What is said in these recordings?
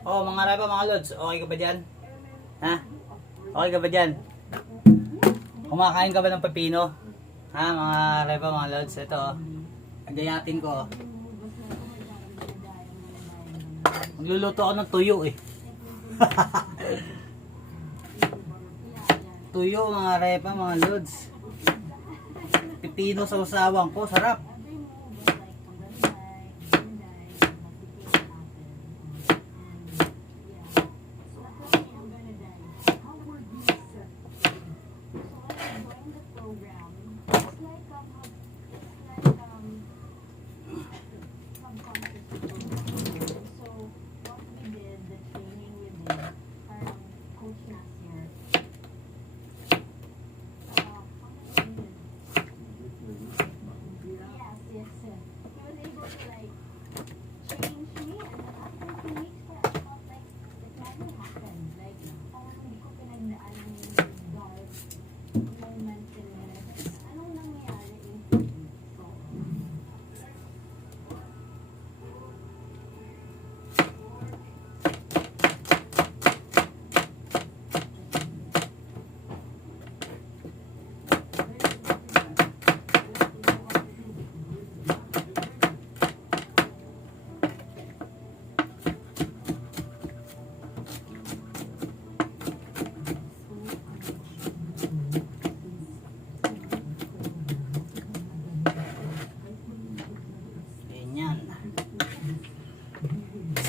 Oh, mga repa, mga lods, okay ka ba dyan? Ha? Okay ka ba dyan? Kumakain ka ba ng pepino? Ha, mga repa, mga lods, ito oh. Andayatin ko oh. Magluluto ako ng tuyo eh. Tuyo, mga repa, mga lods. Pepino sa usawang ko, sarap.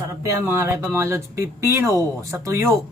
Sarap yan mga repa, mga lods. Pipino sa tuyo.